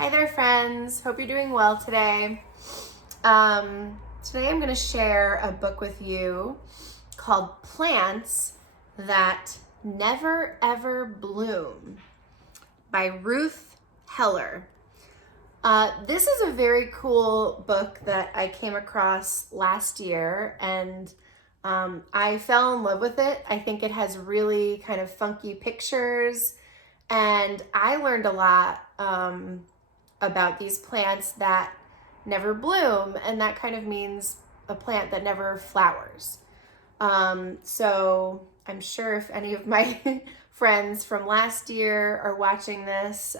Hi there, friends. Hope you're doing well today. Today I'm going to share a book with you called Plants That Never Ever Bloom by Ruth Heller. This is a very cool book that I came across last year, and I fell in love with it. I think it has really kind of funky pictures, and I learned a lot about these plants that never bloom, and that kind of means a plant that never flowers. So I'm sure if any of my friends from last year are watching this,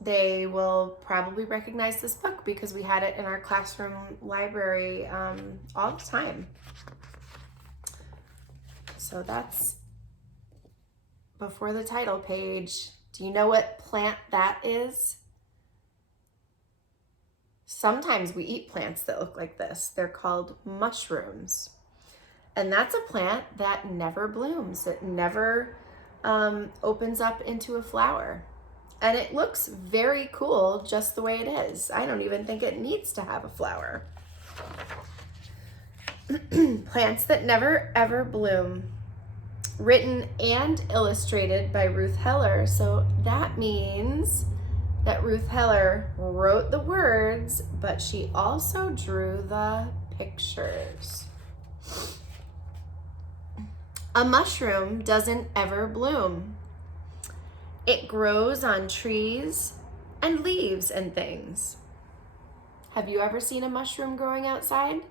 they will probably recognize this book because we had it in our classroom library all the time. So that's before the title page. Do you know what plant that is? Sometimes we eat plants that look like this. They're called mushrooms. And that's a plant that never blooms. It never opens up into a flower. And it looks very cool just the way it is. I don't even think it needs to have a flower. Plants that never ever bloom. Written and illustrated by Ruth Heller. So that means that Ruth Heller wrote the words, but she also drew the pictures. A mushroom doesn't ever bloom. It grows on trees and leaves and things. Have you ever seen a mushroom growing outside?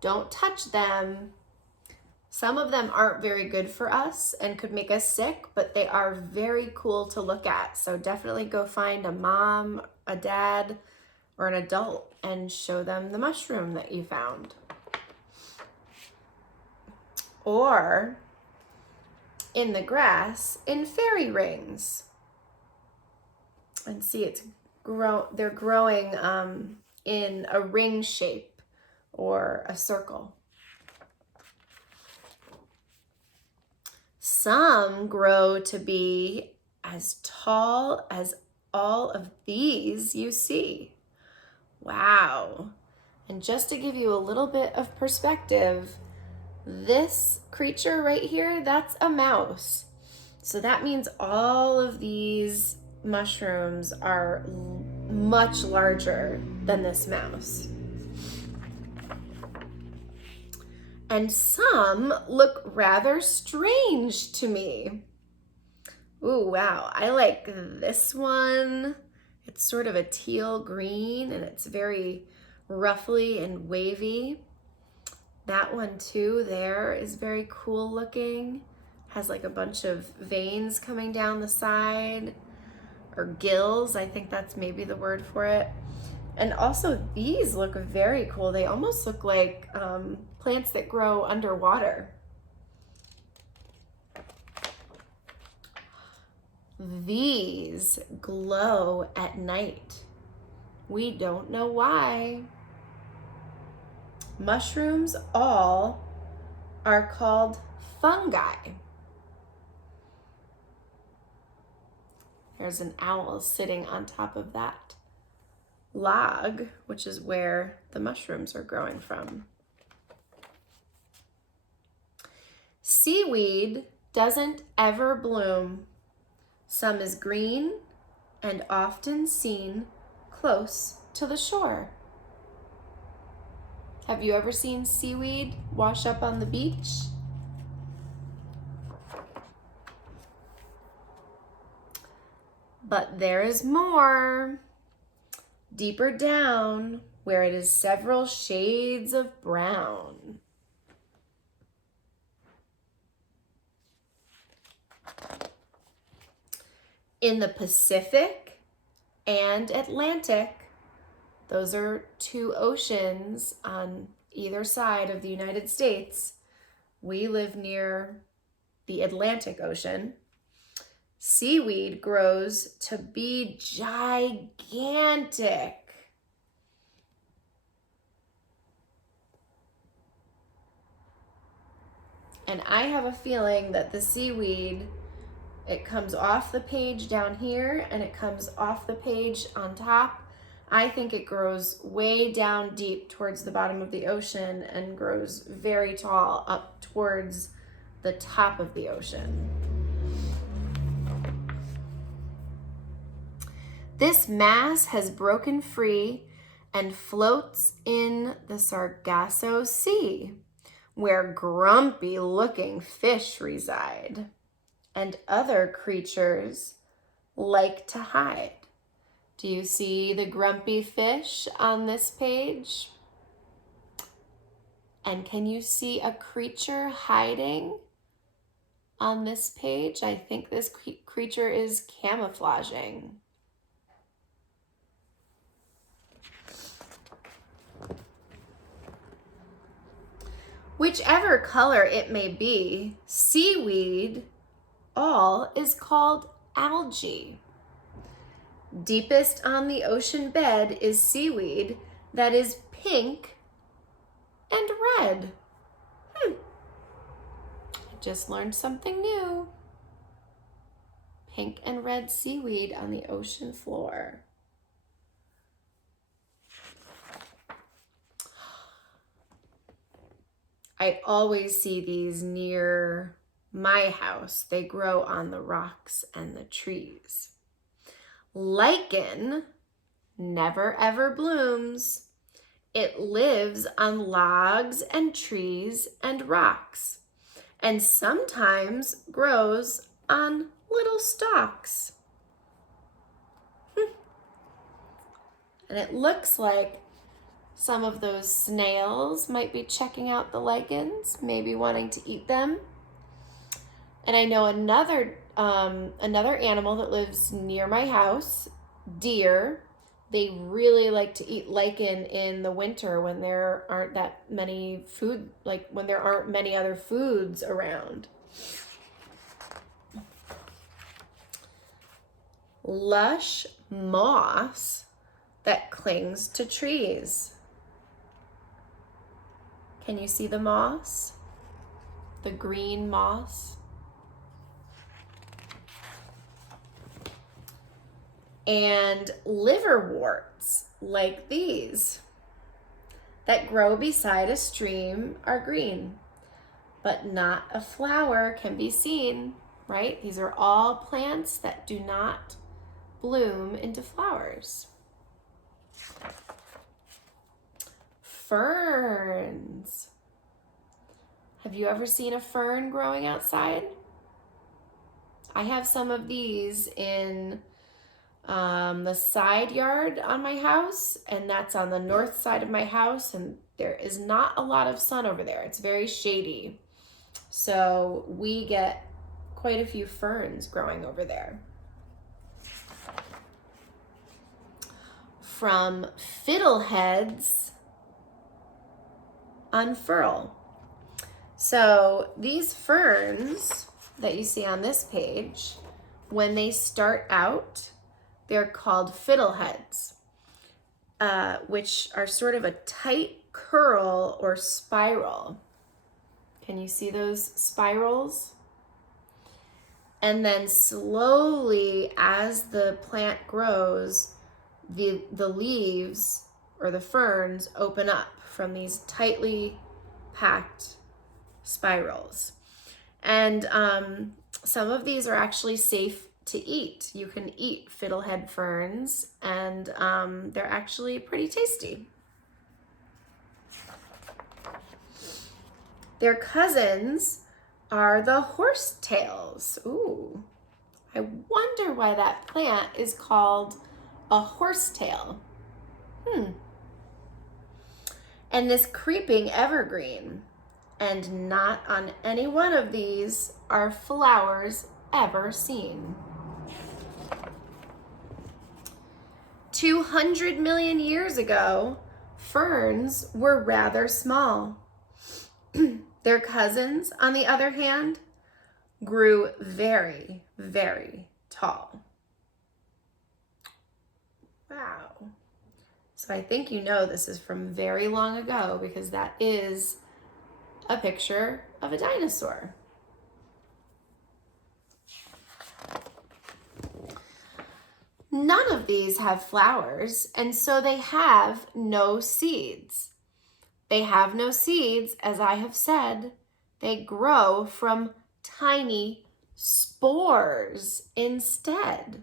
Don't touch them. Some of them aren't very good for us and could make us sick, but they are very cool to look at. So definitely go find a mom, a dad, or an adult and show them the mushroom that you found. Or in the grass in fairy rings. And see, they're growing in a ring shape or a circle. Some grow to be as tall as all of these you see. Wow. And just to give you a little bit of perspective, this creature right here, that's a mouse. So that means all of these mushrooms are much larger than this mouse. And some look rather strange to me. Ooh, wow, I like this one. It's sort of a teal green and it's very ruffly and wavy. That one too there is very cool looking. Has like a bunch of veins coming down the side, or gills, I think that's maybe the word for it. And also these look very cool. They almost look like plants that grow underwater. These glow at night. We don't know why. Mushrooms all are called fungi. There's an owl sitting on top of that log, which is where the mushrooms are growing from. Seaweed doesn't ever bloom. Some is green and often seen close to the shore. Have you ever seen seaweed wash up on the beach? But there is more. Deeper down, where it is several shades of brown. In the Pacific and Atlantic, those are two oceans on either side of the United States. We live near the Atlantic Ocean. Seaweed grows to be gigantic. And I have a feeling that the seaweed It comes off the page down here and it comes off the page on top. I think it grows way down deep towards the bottom of the ocean and grows very tall up towards the top of the ocean. This mass has broken free and floats in the Sargasso Sea, where grumpy-looking fish reside, and other creatures like to hide. Do you see the grumpy fish on this page? And can you see a creature hiding on this page? I think this creature is camouflaging. Whichever color it may be, seaweed all is called algae. Deepest on the ocean bed is seaweed that is pink and red. I just learned something new. Pink and red seaweed on the ocean floor. I always see these near my house. They grow on the rocks and the trees. Lichen never ever blooms. It lives on logs and trees and rocks, and sometimes grows on little stalks. And it looks like some of those snails might be checking out the lichens, maybe wanting to eat them. And I know another animal that lives near my house, deer. They really like to eat lichen in the winter when there aren't that many food, like when there aren't many other foods around. Lush moss that clings to trees. Can you see the moss? The green moss? And liverworts like these that grow beside a stream are green, but not a flower can be seen, right? These are all plants that do not bloom into flowers. Ferns. Have you ever seen a fern growing outside? I have some of these in the side yard on my house, and that's on the north side of my house, and there is not a lot of sun over there. It's very shady. So we get quite a few ferns growing over there. From fiddleheads unfurl. So these ferns that you see on this page, when they start out, they're called fiddleheads, which are sort of a tight curl or spiral. Can you see those spirals? And then slowly, as the plant grows, the leaves or the ferns open up from these tightly packed spirals. And some of these are actually safe to eat. You can eat fiddlehead ferns, and they're actually pretty tasty. Their cousins are the horsetails. Ooh, I wonder why that plant is called a horsetail. And this creeping evergreen, and not on any one of these are flowers ever seen. 200 million years ago, ferns were rather small. Their cousins, on the other hand, grew very, very tall. Wow. So I think you know this is from very long ago, because that is a picture of a dinosaur. none of these have flowers, and so they have no seeds. They have no seeds, as I have said. They grow from tiny spores instead.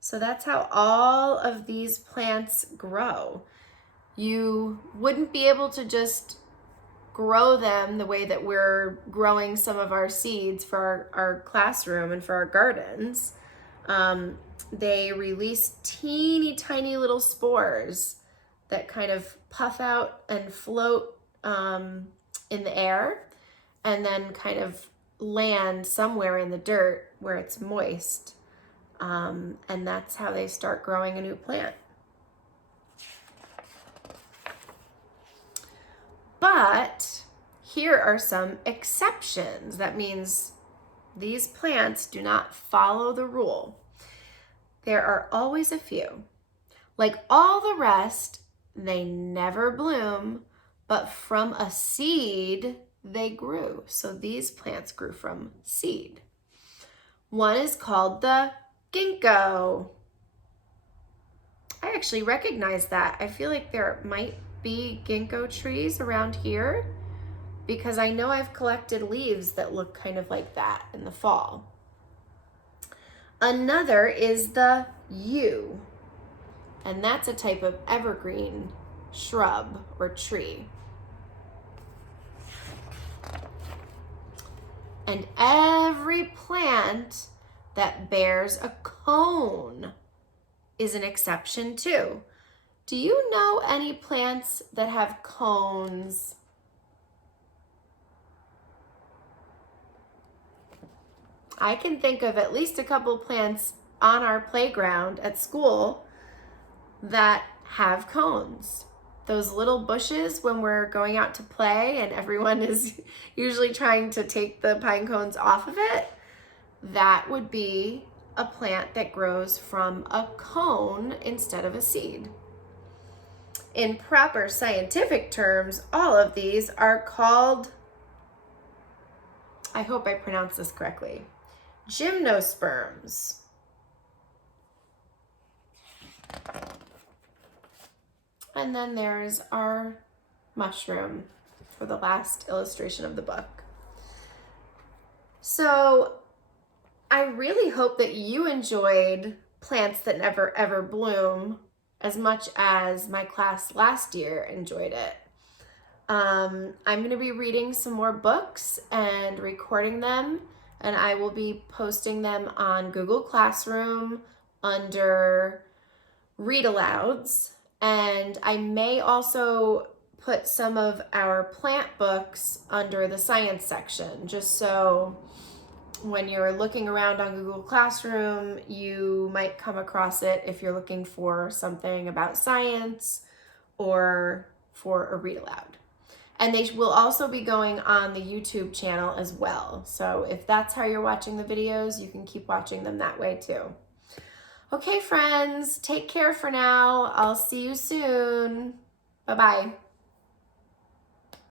So that's how all of these plants grow. You wouldn't be able to just grow them the way that we're growing some of our seeds for our classroom and for our gardens. They release teeny tiny little spores that kind of puff out and float in the air and then kind of land somewhere in the dirt where it's moist. And that's how they start growing a new plant. But here are some exceptions. That means these plants do not follow the rule. There are always a few. Like all the rest, they never bloom, but from a seed, they grew. So these plants grew from seed. One is called the ginkgo. I actually recognize that. I feel like there might be ginkgo trees around here because I know I've collected leaves that look kind of like that in the fall. Another is the yew, and that's a type of evergreen shrub or tree. And every plant that bears a cone is an exception too. Do you know any plants that have cones? I can think of at least a couple plants on our playground at school that have cones. Those little bushes when we're going out to play and everyone is usually trying to take the pine cones off of it, that would be a plant that grows from a cone instead of a seed. In proper scientific terms, all of these are called, I hope I pronounced this correctly, gymnosperms. And then there's our mushroom for the last illustration of the book. So I really hope that you enjoyed Plants That Never Ever Bloom as much as my class last year enjoyed it. I'm going to be reading some more books and recording them, and I will be posting them on Google Classroom under Read Alouds. And I may also put some of our plant books under the science section, just so when you're looking around on Google Classroom, you might come across it if you're looking for something about science or for a read aloud. And they will also be going on the YouTube channel as well. So if that's how you're watching the videos, you can keep watching them that way too. Okay, friends, take care for now. I'll see you soon. Bye-bye.